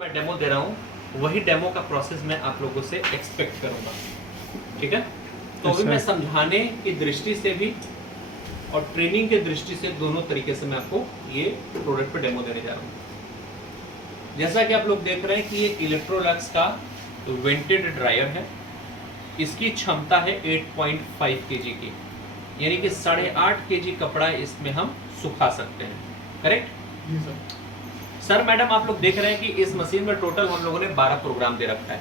मैं डेमो दे रहा हूँ वही डेमो का प्रोसेस मैं आप लोगों से एक्सपेक्ट करूंगा, ठीक है। तो अभी मैं समझाने की दृष्टि से भी और ट्रेनिंग की दृष्टि से दोनों तरीके से मैं आपको ये प्रोडक्ट पे डेमो देने जा रहा हूँ। जैसा कि आप लोग देख रहे हैं कि ये इलेक्ट्रोलक्स का वेंटेड ड्रायर है। इसकी क्षमता है 8.5 kg की, यानी कि 8.5 kg कपड़ा इसमें हम सुखा सकते हैं, करेक्ट जी सर। सर मैडम आप लोग देख रहे हैं कि इस मशीन में टोटल हम लोगों ने 12 प्रोग्राम दे रखा है।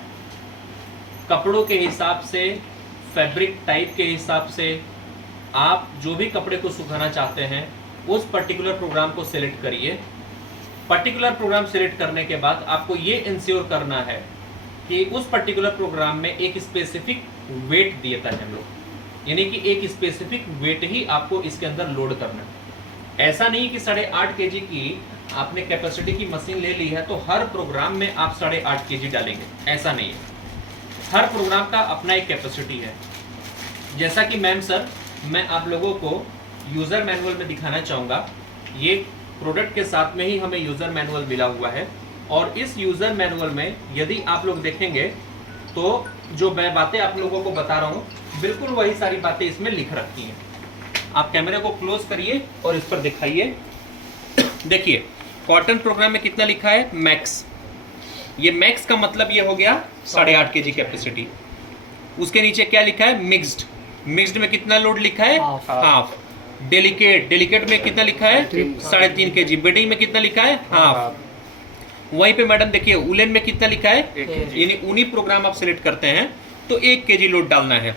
कपड़ों के हिसाब से, फैब्रिक टाइप के हिसाब से आप जो भी कपड़े को सुखाना चाहते हैं उस पर्टिकुलर प्रोग्राम को सिलेक्ट करिए। पर्टिकुलर प्रोग्राम सिलेक्ट करने के बाद आपको ये इंश्योर करना है कि उस पर्टिकुलर प्रोग्राम में एक स्पेसिफिक वेट देता है हम लोग, यानी कि एक स्पेसिफिक वेट ही आपको इसके अंदर लोड करना है। ऐसा नहीं कि 8.5 kg की आपने कैपेसिटी की मशीन ले ली है तो हर प्रोग्राम में आप 8.5 kg डालेंगे, ऐसा नहीं है। हर प्रोग्राम का अपना एक कैपेसिटी है। जैसा कि मैम सर मैं आप लोगों को यूजर मैनुअल में दिखाना चाहूंगा। ये प्रोडक्ट के साथ में ही हमें यूजर मैनुअल मिला हुआ है और इस यूजर मैनुअल में यदि आप लोग देखेंगे तो जो मैं बातें आप लोगों को बता रहा हूँ बिल्कुल वही सारी बातें इसमें लिख रखी हैं। आप कैमरे को क्लोज करिए और इस पर दिखाइए। देखिए कॉटन प्रोग्राम में कितना लिखा है, मैक्स। ये मैक्स का मतलब ये हो गया 8.5 kg कैपेसिटी। उसके नीचे क्या लिखा है, मिक्स्ड। मिक्स्ड में कितना लोड लिखा है, हाफ। डेलिकेट, डेलिकेट में कितना लिखा है, 3.5 kg। बेडिंग में कितना लिखा है, हाफ। वहीं पे मैडम देखिए उलेन में कितना लिखा है, यानी ऊनी प्रोग्राम आप सिलेक्ट करते हैं तो 1 kg लोड डालना है।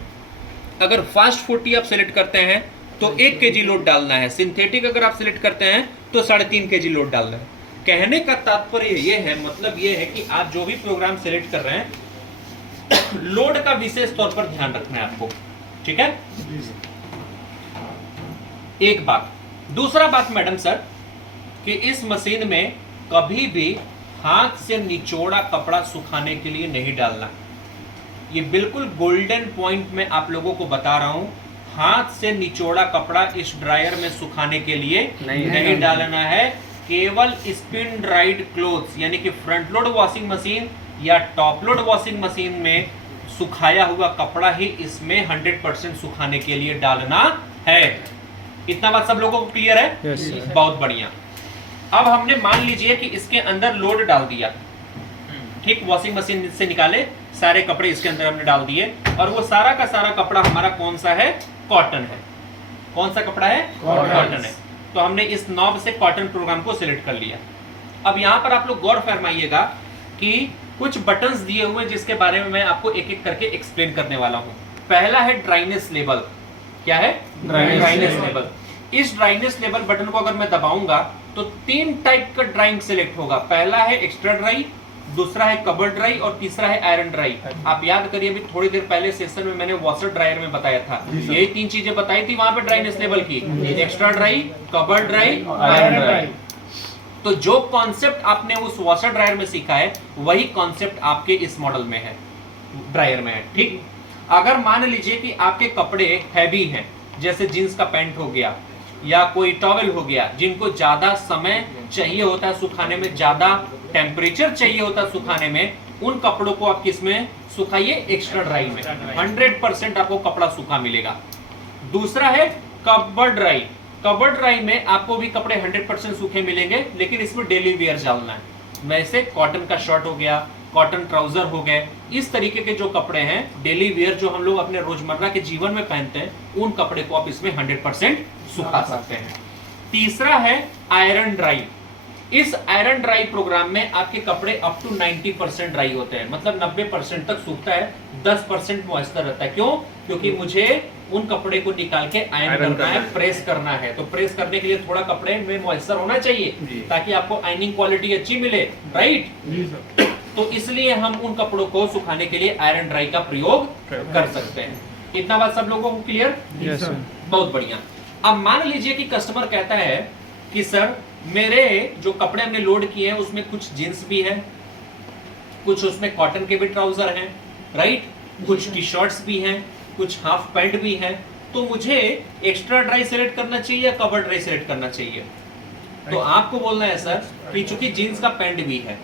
अगर फास्ट 40 आप सिलेक्ट करते हैं तो 1 kg लोड डालना है। सिंथेटिक अगर आप सिलेक्ट करते हैं तो 3.5 kg लोड डालना है। कहने का तात्पर्य ये है, मतलब ये है कि आप जो भी प्रोग्राम सिलेक्ट कर रहे हैं लोड का विशेष तौर पर ध्यान रखना है आपको, ठीक है। एक बात। दूसरा बात मैडम सर कि इस मशीन में कभी भी हाथ से निचोड़ा कपड़ा सुखाने के लिए नहीं डालना। ये बिल्कुल गोल्डन पॉइंट में आप लोगों को बता रहा हूं। हाथ से निचोड़ा कपड़ा इस ड्रायर में सुखाने के लिए नहीं डालना है। केवल स्पिन ड्राइड क्लोथ्स यानी कि फ्रंट लोड वॉशिंग मशीन या टॉप लोड वॉशिंग मशीन में सुखाया हुआ कपड़ा ही इसमें 100% सुखाने के लिए डालना है। इतना बात सब लोगों को क्लियर है? yes, बहुत बढ़िया। अब हमने मान लीजिए कि इसके अंदर लोड डाल दिया, ठीक, वॉशिंग मशीन से निकाले सारे कपड़े इसके अंदर हमने डाल दिए और वो सारा का सारा कपड़ा हमारा कौन सा है, कॉटन है। कौन सा कपड़ा है, कॉटन है। तो हमने इस नॉब से कॉटन प्रोग्राम को सिलेक्ट कर लिया। अब यहाँ पर आप लोग गौर फरमाइएगा कि कुछ बटन्स दिए हुए जिसके बारे में मैं आपको एक एक करके एक्सप्लेन करने वाला हूँ। पहला है ड्राइनेस लेवल। क्या है, ड्राइनेस लेवल। इस ड्राइनेस लेवल बटन को अगर मैं दबाऊंगा तो 3 टाइप का ड्राइंग सिलेक्ट होगा। पहला है एक्स्ट्रा ड्राई, दूसरा है कवर ड्राई और तीसरा है आयरन ड्राई। आप याद करिए अभी थोड़ी देर पहले सेशन में मैंने वॉशर ड्रायर में बताया था, यही 3 चीजें बताई थी वहां पे ड्राइनेस लेवल की, एक्स्ट्रा ड्राई, कवर ड्राई और आयरन ड्राई। तो जो कॉन्सेप्ट आपने उस वॉशर ड्रायर में सीखा है वही कॉन्सेप्ट आपके इस मॉडल में है, ड्रायर में है, ठीक। अगर मान लीजिए कि आपके कपड़े हैवी हैं, जैसे जींस का पैंट हो गया या कोई टॉवेल हो गया, जिनको ज्यादा समय चाहिए होता है सुखाने में, ज्यादा टेम्परेचर चाहिए होता है सुखाने में, उन कपड़ों को आप किस में सुखाइए, एक्स्ट्रा ड्राई में। 100% आपको कपड़ा सूखा मिलेगा। दूसरा है कवर ड्राई। कवर ड्राई में आपको भी कपड़े 100% सूखे मिलेंगे, लेकिन इसमें डेली वेयर डालना है। वैसे कॉटन का शर्ट हो गया, कॉटन ट्राउजर हो गए, इस तरीके के जो कपड़े हैं डेली वेयर जो हम लोग अपने रोजमर्रा के जीवन में पहनते हैं, उन कपड़े को आप इसमें 100% सुखा सकते हैं। तीसरा है आयरन ड्राई। इस आयरन ड्राई प्रोग्राम में आपके कपड़े अप टू 90% ड्राई होते हैं, मतलब 90% तक सूखता है, 10% मॉइस्चर रहता है। क्यों? क्योंकि मुझे उन कपड़े को निकाल के आयरन करना है, प्रेस करना है। तो प्रेस करने के लिए थोड़ा कपड़े में मॉइस्चर होना चाहिए ताकि आपको आयनिंग क्वालिटी अच्छी मिले, राइट। तो इसलिए हम उन कपड़ों को सुखाने के लिए आयरन ड्राई का प्रयोग कर सकते हैं। इतना बात सब लोगों को क्लियर? बहुत बढ़िया। अब मान लीजिए कि कस्टमर कहता है कि सर मेरे जो कपड़े हमने लोड किए हैं उसमें कुछ जींस भी है, कुछ उसमें कॉटन के भी ट्राउजर हैं, राइट, कुछ टी शर्ट्स भी हैं, कुछ हाफ पैंट भी हैं। तो मुझे एक्स्ट्रा ड्राई सिलेक्ट करना चाहिए या कवर ड्राई सिलेक्ट करना चाहिए? तो आपको बोलना है सर कि चूंकि जीन्स का पैंट भी है,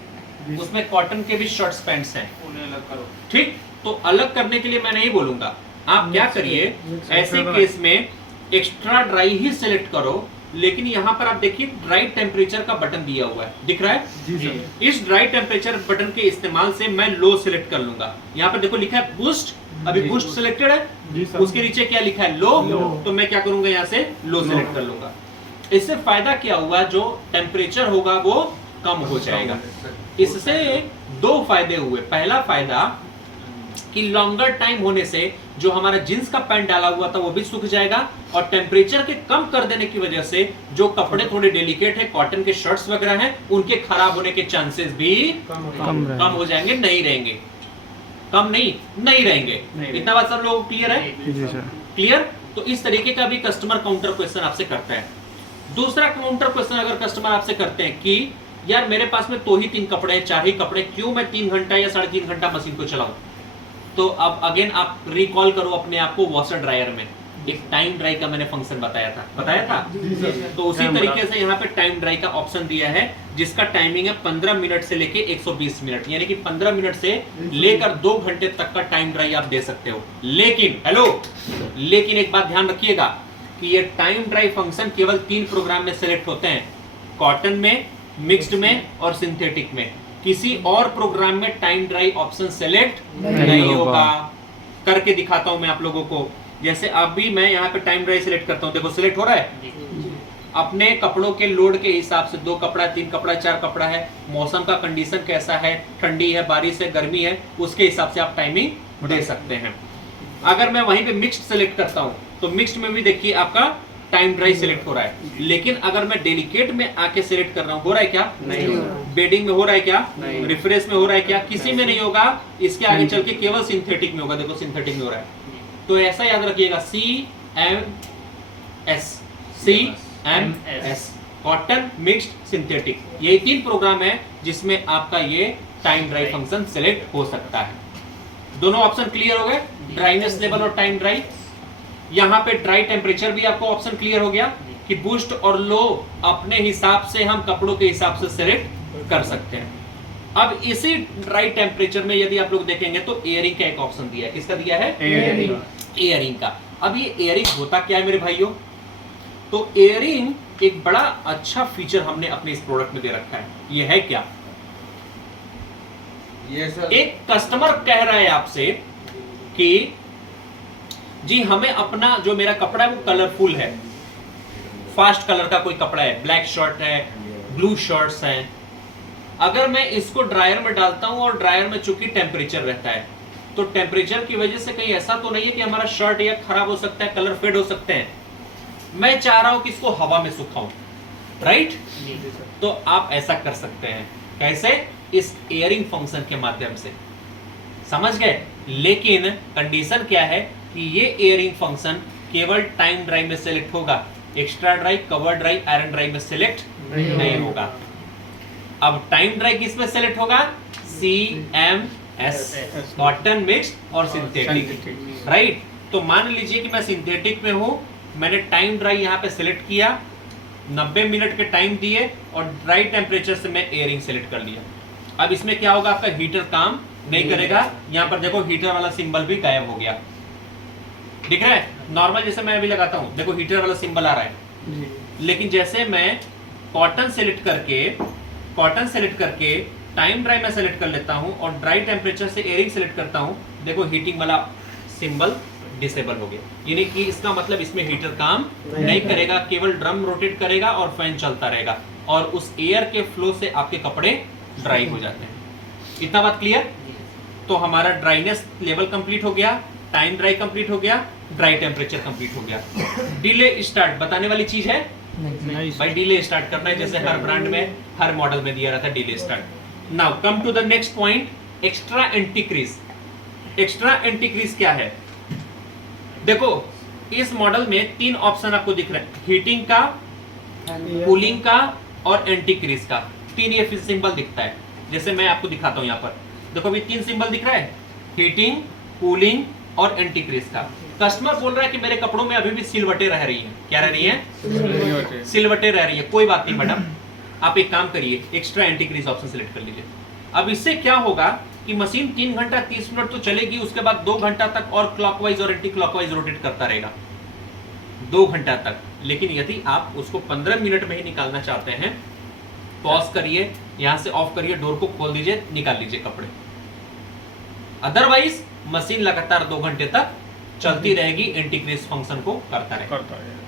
उसमें कॉटन के भी शर्ट्स पैंट्स हैं, उन्हें अलग करो। ठीक। तो अलग करने के लिए मैं नहीं बोलूंगा, आप क्या करिए ऐसे केस में एक्स्ट्रा ड्राई ही सिलेक्ट करो, लेकिन यहाँ पर आप देखिए ड्राई टेम्परेचर का बटन दिया हुआ है, दिख रहा है? जी सर। इस ड्राई टेम्परेचर बटन के इस्तेमाल से मैं लो सिलेक्ट कर लूंगा। यहाँ पर देखो लिखा है बूस्ट, अभी बूस्ट सिलेक्टेड है, उसके नीचे क्या लिखा है? लो। तो मैं क्या करूंगा, यहाँ से लो सिलेक्ट कर लूंगा। इससे फायदा क्या हुआ, जो टेम्परेचर होगा वो कम हो जाएगा। इससे दो फायदे हुए। पहला फायदा कि लॉन्गर टाइम होने से जो हमारा जींस का पैंट डाला हुआ था वो भी सूख जाएगा, और टेम्परेचर के कम कर देने की वजह से जो कपड़े थोड़े डेलिकेट है, कॉटन के शर्ट्स वगैरह हैं, उनके खराब होने के चांसेस भी कम हो जाएंगे, नहीं रहेंगे। कम नहीं रहेंगे। इतना बात सब लोग क्लियर है? क्लियर? तो इस तरीके का भी कस्टमर काउंटर क्वेश्चन आपसे करता है। दूसरा काउंटर क्वेश्चन अगर कस्टमर आपसे करते हैं कि यार मेरे पास में तो ही 3 कपड़े हैं, 4 ही कपड़े, क्यों मैं 3 घंटा या 3.5 घंटा मशीन को चलाऊं? तो अब अगेन आप रिकॉल करो अपने आप को वॉशर ड्रायर में, एक टाइम ड्राई का मैंने फंक्शन बताया था। तो उसी तरीके से यहाँ पे टाइम ड्राई का ऑप्शन दिया है, जिसका टाइमिंग है 15 मिनट से लेके 120 मिनट, यानी कि 15 मिनट से लेकर 2 घंटे तक का टाइम ड्राई आप दे सकते हो। लेकिन एक बात ध्यान रखिएगा कि ये टाइम ड्राई फंक्शन केवल 3 प्रोग्राम में सेलेक्ट होते हैं, कॉटन में, मिक्स्ड में और सिंथेटिक में। किसी और प्रोग्राम में टाइम ड्राई ऑप्शन सेलेक्ट नहीं होगा। करके दिखाता हूं मैं आप लोगों को। जैसे अभी मैं यहाँ पे टाइम ड्राई सिलेक्ट करता हूँ, देखो सिलेक्ट हो रहा है। अपने कपड़ों के लोड के हिसाब से 2 कपड़ा, 3 कपड़ा, 4 कपड़ा है, मौसम का कंडीशन कैसा है, ठंडी है, बारिश है, गर्मी है, उसके हिसाब से आप टाइमिंग दे सकते हैं। अगर मैं वहीं पे मिक्स्ड सेलेक्ट करता हूँ तो मिक्स्ड में भी देखिए आपका टाइम ड्राई सिलेक्ट हो रहा है। लेकिन अगर मैं डेलिकेट में आके सिलेक्ट कर रहा हूँ, हो रहा है क्या? नहीं। बेडिंग में हो रहा है क्या? नहीं। रिफ्रेश में हो रहा है क्या? किसी में नहीं होगा। इसके आगे चल के केवल सिंथेटिक में होगा। देखो सिंथेटिक में हो रहा है। तो ऐसा याद रखिएगा, CMS, कॉटन, मिक्स्ड, सिंथेटिक, यही 3 प्रोग्राम है जिसमें आपका ये टाइम ड्राई फंक्शन सिलेक्ट हो सकता है। दोनों ऑप्शन क्लियर हो गए, ड्राइनेस लेवल और टाइम ड्राई। यहाँ पे ड्राई टेम्परेचर भी आपको ऑप्शन क्लियर हो गया कि बूस्ट और लो अपने हिसाब से हम कपड़ों के हिसाब से सिलेक्ट कर सकते हैं। अब इसी ड्राई टेम्परेचर में यदि आप लोग देखेंगे तो एयरिंग का एक ऑप्शन दिया है। किसका दिया है? एयरिंग का। अब ये एयरिंग होता क्या है मेरे भाइयों? तो एयरिंग एक बड़ा अच्छा फीचर हमने अपने इस प्रोडक्ट में दे रखा है। ये है क्या? एक कस्टमर कह रहा है आपसे कि जी हमें अपना जो मेरा कपड़ा है वो कलरफुल है, फास्ट कलर का कोई कपड़ा है, ब्लैक शर्ट है, ब्लू शर्ट्स हैं, अगर मैं इसको ड्रायर में डालता हूं और ड्रायर में चूंकि टेम्परेचर रहता है, तो टेम्परेचर की वजह से कहीं ऐसा तो नहीं है कि हमारा शर्ट या खराब हो सकता है, कलर फेड हो सकते हैं। मैं चाह रहा हूं कि इसको हवा में सुखाऊं, राइट? तो आप ऐसा कर सकते हैं। कैसे? इस एयरिंग फंक्शन के माध्यम से। समझ गए? लेकिन कंडीशन क्या है कि ये एयरिंग फंक्शन केवल टाइम ड्राई में सिलेक्ट होगा, extra dry, cover dry, iron dry में सिलेक्ट नहीं होगा। अब टाइम ड्राई किस में सिलेक्ट होगा? CMS, कॉटन, मिक्स्ड और सिंथेटिक, राइट? तो मान लीजिए कि मैं सिंथेटिक में हूं, मैंने टाइम ड्राई यहाँ पे सिलेक्ट किया, 90 मिनट के टाइम दिए और ड्राई टेम्परेचर से मैं एयरिंग सिलेक्ट कर लिया। अब इसमें क्या होगा? आपका हीटर काम नहीं करेगा। यहाँ पर देखो हीटर वाला सिंबल भी गायब हो गया, दिख रहा है? नॉर्मल जैसे मैं अभी लगाता हूँ, देखो हीटर वाला सिंबल आ रहा है। लेकिन जैसे मैं कॉटन सेलेक्ट करके टाइम ड्राई में सेलेक्ट कर लेता हूँ और ड्राई टेम्परेचर से एयरिंग सेलेक्ट करता हूँ, देखो हीटिंग वाला सिंबल डिसेबल हो गया। यानी कि इसका मतलब इसमें हीटर काम नहीं करेगा, केवल ड्रम रोटेट करेगा और फैन चलता रहेगा और उस एयर के फ्लो से आपके कपड़े ड्राई हो जाते हैं। इतना बात क्लियर? तो हमारा ड्राइनेस लेवल कंप्लीट हो गया, टाइम ड्राई कंप्लीट हो गया, ड्राई टेम्परेचर कंप्लीट हो गया। डिले स्टार्ट बताने वाली चीज है भाई, डिले स्टार्ट करना है, जैसे हर ब्रांड में, हर मॉडल में दिया रहता है delay start. Now come to the next point, extra एंटीक्रीज। एक्स्ट्रा एंटीक्रीज क्या है? देखो इस मॉडल में 3 ऑप्शन आपको दिख रहे हैं, हीटिंग का, कूलिंग का और एंटीक्रीज का। 3 ये सिंबल दिखता है। जैसे मैं आपको दिखाता हूं, यहाँ पर देखो अभी 3 सिंबल दिख रहा है, हीटिंग, कूलिंग और एंटीक्रीज का। कस्टमर बोल रहा है कि मेरे कपड़ों में अभी भी सिलवटें रह रही हैं। क्या रह रही हैं? सिलवटें रह रही है। कोई बात नहीं मैडम, आप एक काम करिए, एक्स्ट्रा एंटीक्रीज ऑप्शन सिलेक्ट कर लीजिए। अब इससे क्या होगा कि मशीन 3 घंटा 30 मिनट तो चलेगी, उसके बाद 2 घंटा तक और क्लॉकवाइज और एंटी क्लॉकवाइज रोटेट करता रहेगा 2 घंटा तक। लेकिन यदि आप उसको 15 मिनट में ही निकालना चाहते हैं, पॉज करिए, यहां से ऑफ करिए, डोर को खोल दीजिए, निकाल लीजिए कपड़े। अदरवाइज मशीन लगातार 2 घंटे तक चलती रहेगी, एंटीक्रीज फंक्शन को करता रहेगा।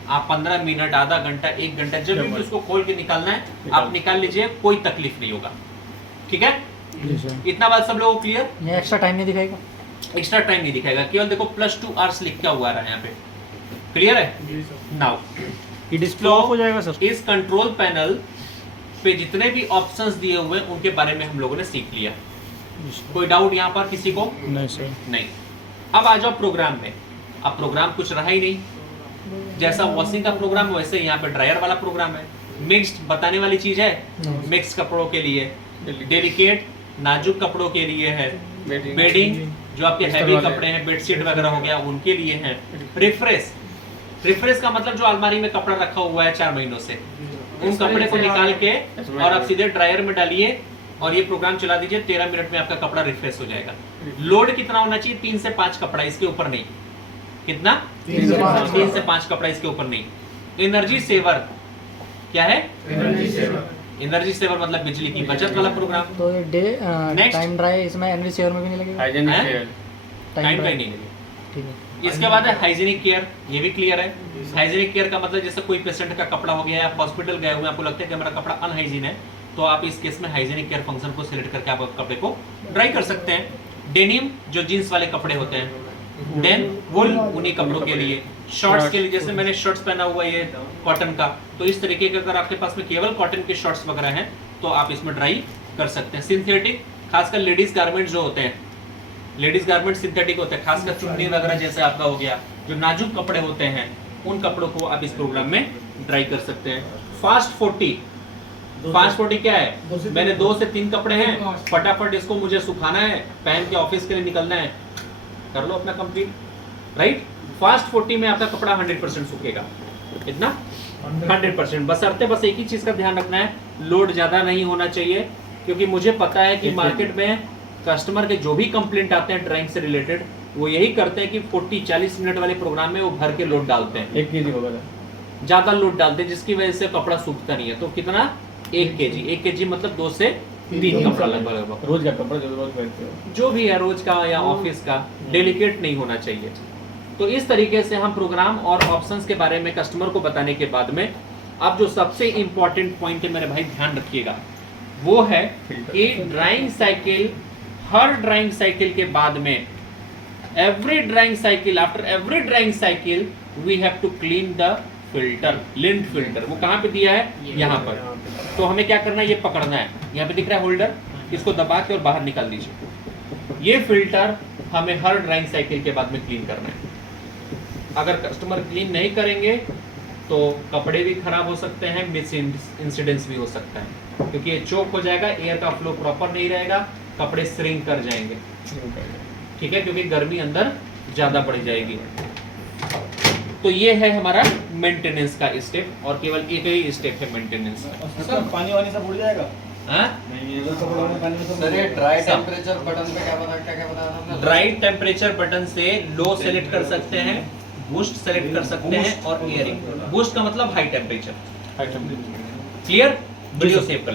आप 15 मिनट, आधा घंटा, 1 घंटा, जब भी उसको खोल के निकालना है आप निकाल लीजिए, कोई तकलीफ नहीं होगा। ठीक है, इतना बात सब लोगों को क्लियर? एक्स्ट्रा टाइम नहीं दिखाएगा? एक्स्ट्रा टाइम नहीं दिखाएगा, केवल देखो +2 आवर्स लिखा हुआ है यहाँ पे। क्लियर है? नाउ ये डिस्प्ले ऑफ हो जाएगा सर? इस कंट्रोल पैनल पे जितने भी ऑप्शंस दिए हुए हैं उनके बारे में हम लोगों ने सीख लिया। कोई डाउट यहाँ पर किसी को? नहीं सर। नहीं। अब आ जाओ प्रोग्राम में। अब प्रोग्राम कुछ रहा ही नहीं, जैसा वॉशिंग का प्रोग्राम वैसे यहाँ पे ड्रायर वाला प्रोग्राम है। मिक्स्ड बताने वाली चीज है, मिक्स कपड़ों के लिए, डेलिकेट नाजुक कपड़ों के लिए है, बेडिंग जो आपके हैवी कपड़े हैं, बेडशीट वगैरह हो गया उनके लिए है। रिफ्रेश, रिफ्रेश का मतलब जो अलमारी में कपड़ा रखा हुआ है 4 महीनों से, उन कपड़े को निकाल के और आप सीधे ड्रायर में डालिए और ये प्रोग्राम चला दीजिए, 13 मिनट में आपका कपड़ा रिफ्रेश हो जाएगा। लोड कितना होना चाहिए? 3 से 5 कपड़ा, इसके ऊपर नहीं। कितना? 3 से 5 कपड़ा, इसके ऊपर नहीं। एनर्जी सेवर क्या है? एनर्जी सेवर मतलब बिजली की बचत वाला प्रोग्राम। तो ये डे Next. टाइम ड्राई इसमें एनर्जी सेवर में भी नहीं लगेगा? टाइम का ही नहीं लगेगा। ठीक है। इसके बाद है हाइजीनिक केयर, ये भी क्लियर है। हाइजीनिक केयर का मतलब जैसे कोई पेशेंट का कपड़ा हो गया, आप हॉस्पिटल गए हुए, आपको लगता है कि मेरा कपड़ा अनहाइजीन है, तो आप इस केस में हाइजीनिक केयर फंक्शन को सिलेक्ट करके आप कपड़े को ड्राई कर सकते हैं। डेनिम जो जींस वाले कपड़े होते हैं, देन वुल उन्हीं कपड़ों के लिए। शॉर्ट्स के लिए जैसे मैंने शर्ट्स पहना हुआ ये कॉटन का, तो इस तरीके के अगर आपके पास में केवल कॉटन के शॉर्ट्स वगैरह हैं तो आप इसमें ड्राई कर सकते हैं। सिंथेटिक, खासकर लेडीज गारमेंट्स जो होते हैं, लेडीज गारमेंट सिंथेटिक होते हैं, खासकर चुन्नी वगैरह जैसे आपका हो गया, जो नाजुक कपड़े होते हैं उन कपड़ों को आप इस प्रोग्राम में ड्राई कर सकते हैं। फास्ट 40, फास्ट 40 क्या है? मैंने 2 से 3 कपड़े हैं, फटाफट इसको मुझे सुखाना है, पहन के ऑफिस के लिए निकलना है, कर लो अपना कंप्लीट, राइट। फास्ट 40 में आपका कपड़ा 100% सूखेगा। कितना? 100%। बस एक ही चीज का ध्यान रखना है, लोड ज्यादा नहीं होना चाहिए, क्योंकि मुझे पता है कि मार्केट में कस्टमर के जो भी कंप्लेंट आते हैं ड्राइंग से रिलेटेड, वो यही करते हैं कि 40-40 मिनट वाले प्रोग्राम में वो भर के लोड डालते हैं, 1 kg होगा, ज्यादा लोड डालते हैं, जिसकी वजह से कपड़ा सूखता नहीं है। तो कितना? 1 kg। 1 kg मतलब 2 से 3 कपड़ा लगभग। रोज का कपड़ा जो रोज पहनते हो, जो भी है रोज का या ऑफिस का, डेलिकेट नहीं होना चाहिए। तो इस तरीके से हम प्रोग्राम और ऑप्शंस के बारे में कस्टमर को बताने के बाद में अब जो सबसे इंपॉर्टेंट पॉइंट है मेरे भाई ध्यान रखिएगा, वो है कि ड्राइंग साइकिल, हर ड्राइंग साइकिल के बाद में every drying cycle, after every drying cycle we have to clean the filter, lint filter. वो कहाँ पे दिया है? यहाँ पर। तो हमें क्या करना है? ये पकड़ना है, यहाँ पे दिख रहा है होल्डर, इसको दबा के और बाहर निकाल दीजिए। ये फिल्टर हमें हर ड्राइंग साइकिल के बाद में क्लीन करना है। अगर कस्टमर क्लीन नहीं करेंगे तो कपड़े भी खराब हो सकते हैं, मिस इंसिडेंस भी हो सकता है, क्योंकि ये चोक हो जाएगा, एयर का फ्लो प्रॉपर नहीं रहेगा, कपड़े श्रिंक कर जाएंगे। ठीक है, क्योंकि गर्मी अंदर ज्यादा बढ़ जाएगी। तो ये है हमारा मेंटेनेंस का स्टेप, और केवल एक ही स्टेप है मेंटेनेंस का। पानी वानी सब उड़ जाएगा? ड्राई टेम्परेचर बटन पे क्या बता? ड्राई टेम्परेचर बटन से लो सेलेक्ट कर सकते हैं, बूस्ट सेलेक्ट कर सकते हैं, और एयरिंग। बूस्ट का मतलब high temperature. Clear? Video save कर